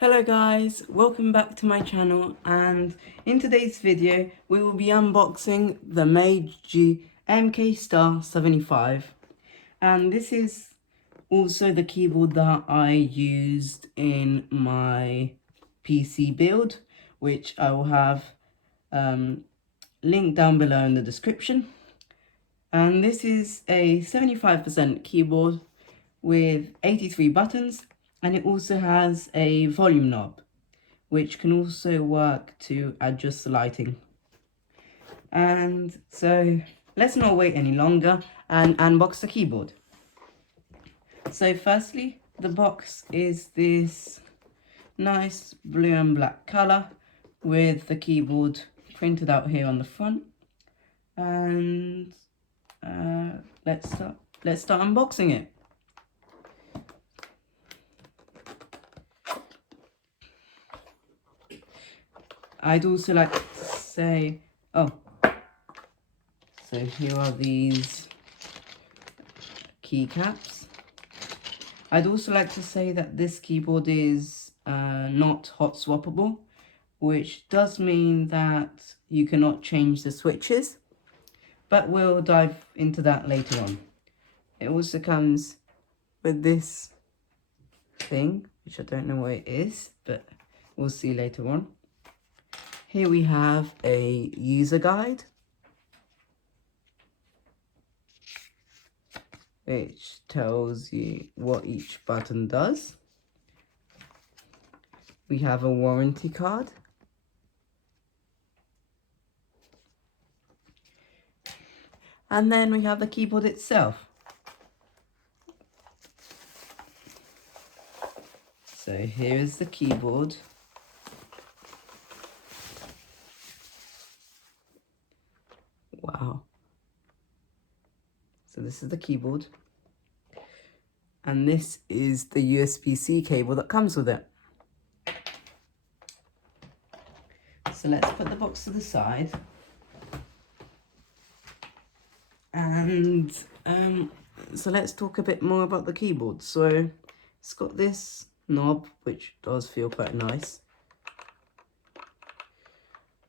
Hello guys, welcome back to my channel, and in today's video we will be unboxing the Magegee MK STAR75, and this is also the keyboard that I used in my PC build, which I will have linked down below in the description. And this is a 75% keyboard with 83 buttons, and it also has a volume knob, which can also work to adjust the lighting. And so let's not wait any longer and unbox the keyboard. So firstly, the box is this nice blue and black color with the keyboard printed out here on the front. And let's start unboxing it. I'd also like to say, so here are these keycaps. I'd also like to say that this keyboard is not hot swappable, which does mean that you cannot change the switches, but we'll dive into that later on. It also comes with this thing, which I don't know what it is, but we'll see later on. Here we have a user guide, which tells you what each button does. We have a warranty card. And then we have the keyboard itself. So here is the keyboard. Wow. So this is the keyboard. And this is the USB-C cable that comes with it. So let's put the box to the side. And so let's talk a bit more about the keyboard. So it's got this knob, which does feel quite nice.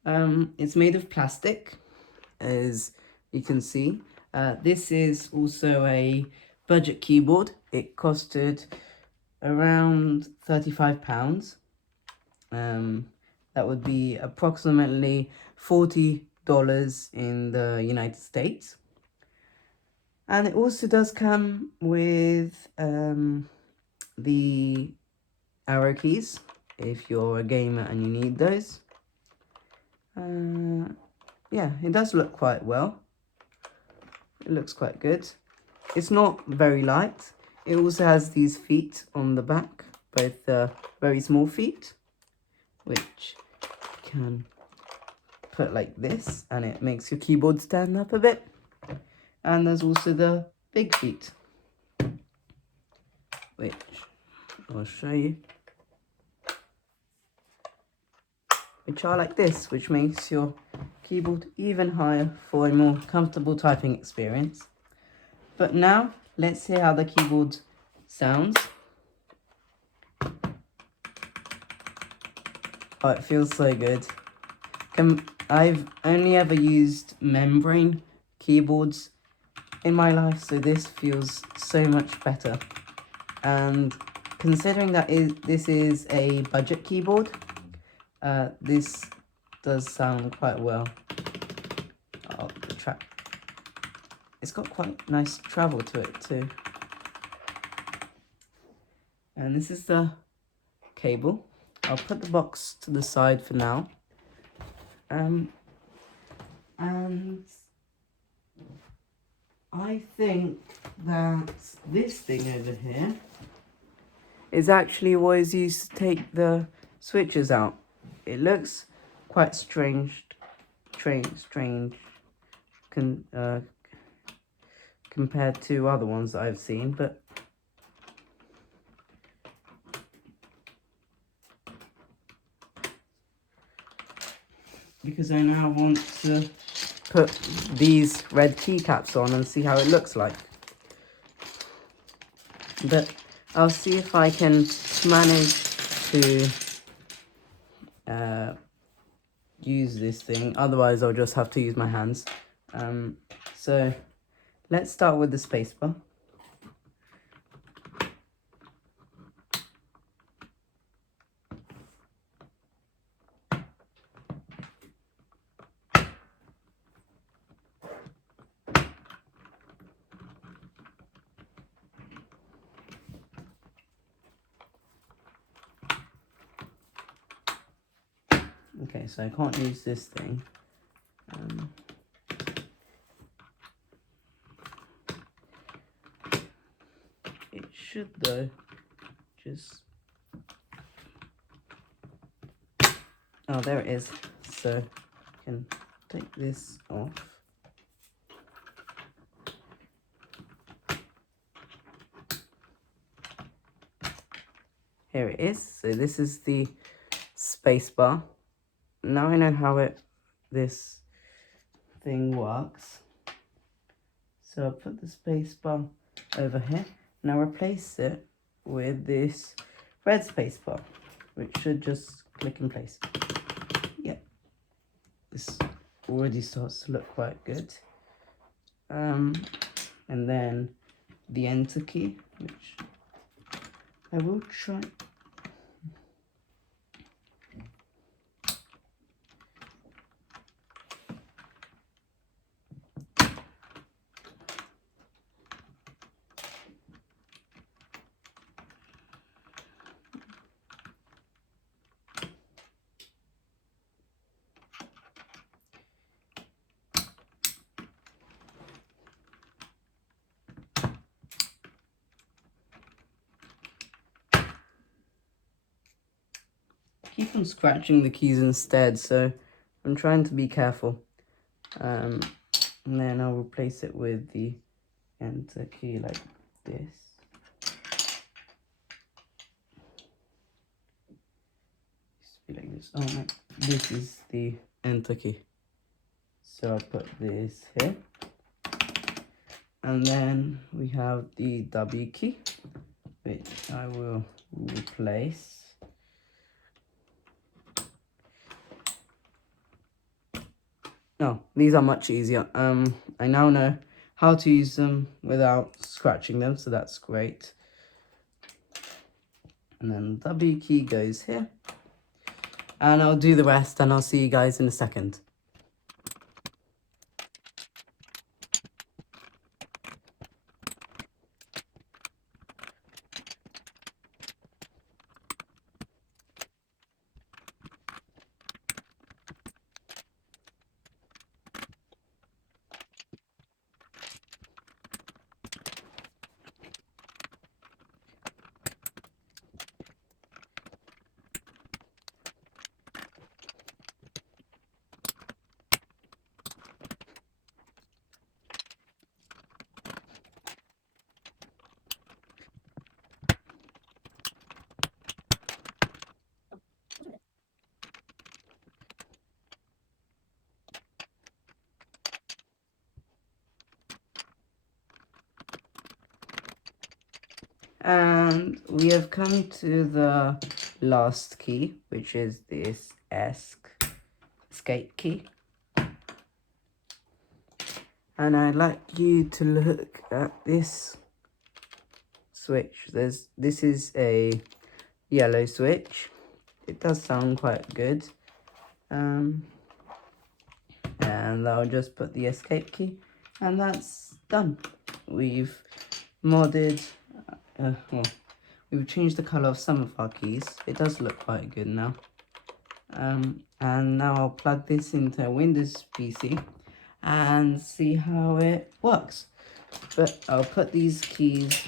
It's made of plastic, as you can see. This is also a budget keyboard. It costed around £35. That would be approximately $40 in the United States. And it also does come with the arrow keys if you're a gamer and you need those. Yeah, it does look quite well. It looks quite good. It's not very light. It also has these feet on the back, both very small feet, which you can put like this, and it makes your keyboard stand up a bit. And there's also the big feet, which I'll show you, which are like this, which makes your keyboard even higher for a more comfortable typing experience. But now let's hear how the keyboard sounds. Oh, it feels so good. I've only ever used membrane keyboards in my life, so this feels so much better. And considering that this is a budget keyboard, this does sound quite well. Oh, the track. It's got quite nice travel to it too. And this is the cable. I'll put the box to the side for now. And I think that this thing over here is actually what is used to take the switches out. It looks quite strange compared to other ones that I've seen, but because I now want to put these red keycaps on and see how it looks like. But I'll see if I can manage to use this thing, otherwise I'll just have to use my hands. So let's start with the spacebar. Okay, so I can't use this thing. It should though, just... Oh, there it is. So I can take this off. Here it is. So this is the space bar. Now I know how this thing works. So I'll put the space bar over here. Now replace it with this red space bar, which should just click in place. Yeah, this already starts to look quite good. And then the enter key, which I will try. Keep on scratching the keys instead, so I'm trying to be careful. And then I'll replace it with the enter key like this. Used to be like this. Oh no, this is the enter key. So I'll put this here. And then we have the W key, which I will replace. No, these are much easier. I now know how to use them without scratching them, so that's great. And then the W key goes here. And I'll do the rest, and I'll see you guys in a second. And we have come to the last key, which is this escape key. And I'd like you to look at this switch. This is a yellow switch. It does sound quite good. And I'll just put the escape key, and that's done. We've modded, well, we've changed the color of some of our keys. It does look quite good now. And now I'll plug this into a Windows PC and see how it works. But I'll put these keys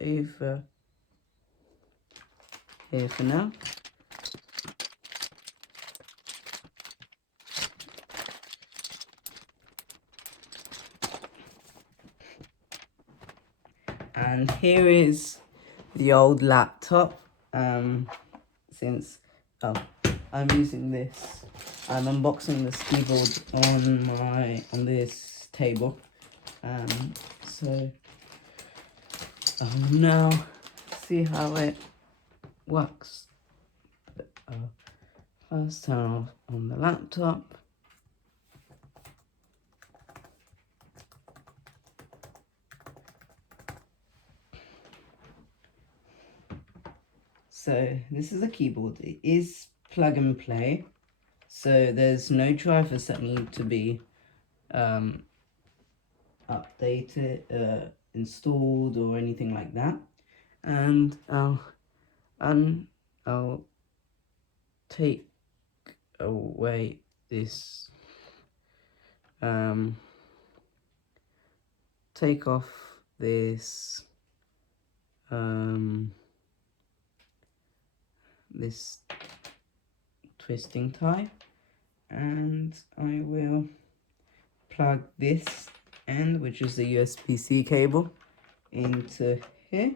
over here for now. And here is the old laptop. Since I'm using this, I'm unboxing this keyboard on this table. So I'll now see how it works. first turn off on the laptop. So this is a keyboard. It is plug and play, so there's no drivers that need to be updated, installed, or anything like that. And I'll take away this, take off this this twisting tie, and I will plug this end, which is the USB-C cable, into here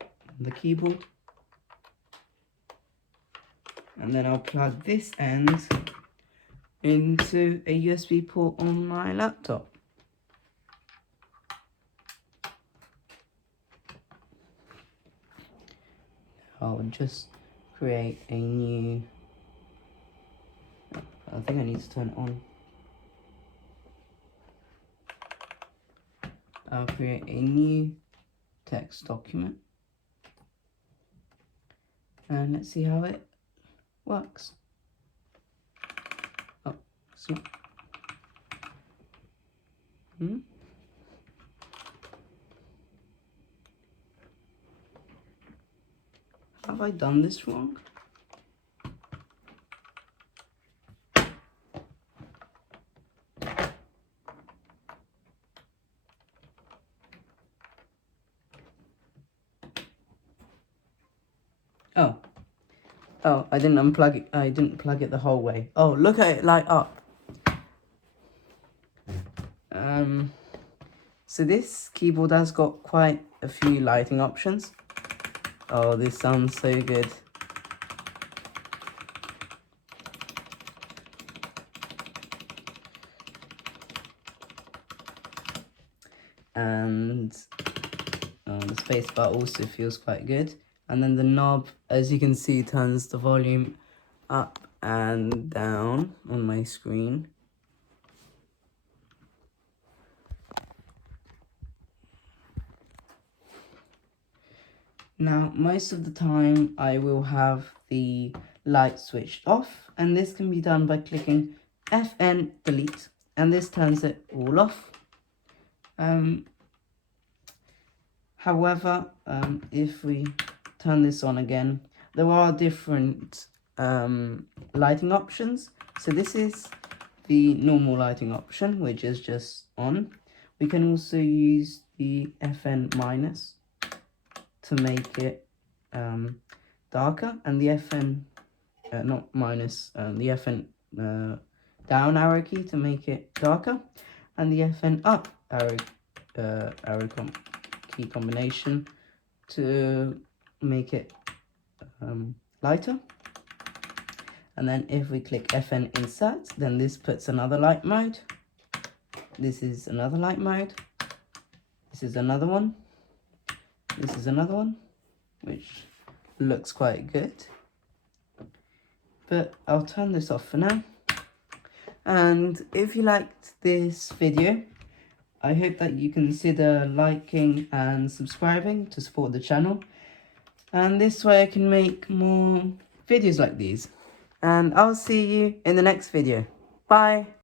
on the keyboard, and then I'll plug this end into a USB port on my laptop. I'll just create a new, I think I need to turn it on. I'll create a new text document, and let's see how it works. Oh, it's not. Have I done this wrong? Oh, I didn't unplug it. I didn't plug it the whole way. Oh, look at it light up. So this keyboard has got quite a few lighting options. Oh, this sounds so good. And the spacebar also feels quite good. And then the knob, as you can see, turns the volume up and down on my screen. Now, most of the time I will have the light switched off, and this can be done by clicking FN delete, and this turns it all off. However, if we turn this on again, there are different lighting options. So this is the normal lighting option, which is just on. We can also use the FN minus to make it darker, and the FN not minus, the FN down arrow key to make it darker, and the FN up arrow key combination to make it lighter. And then if we click FN insert, then this puts another light mode. This is another light mode. This is another one. This is another one, which looks quite good. But I'll turn this off for now. And if you liked this video, I hope that you consider liking and subscribing to support the channel. And this way I can make more videos like these. And I'll see you in the next video. Bye!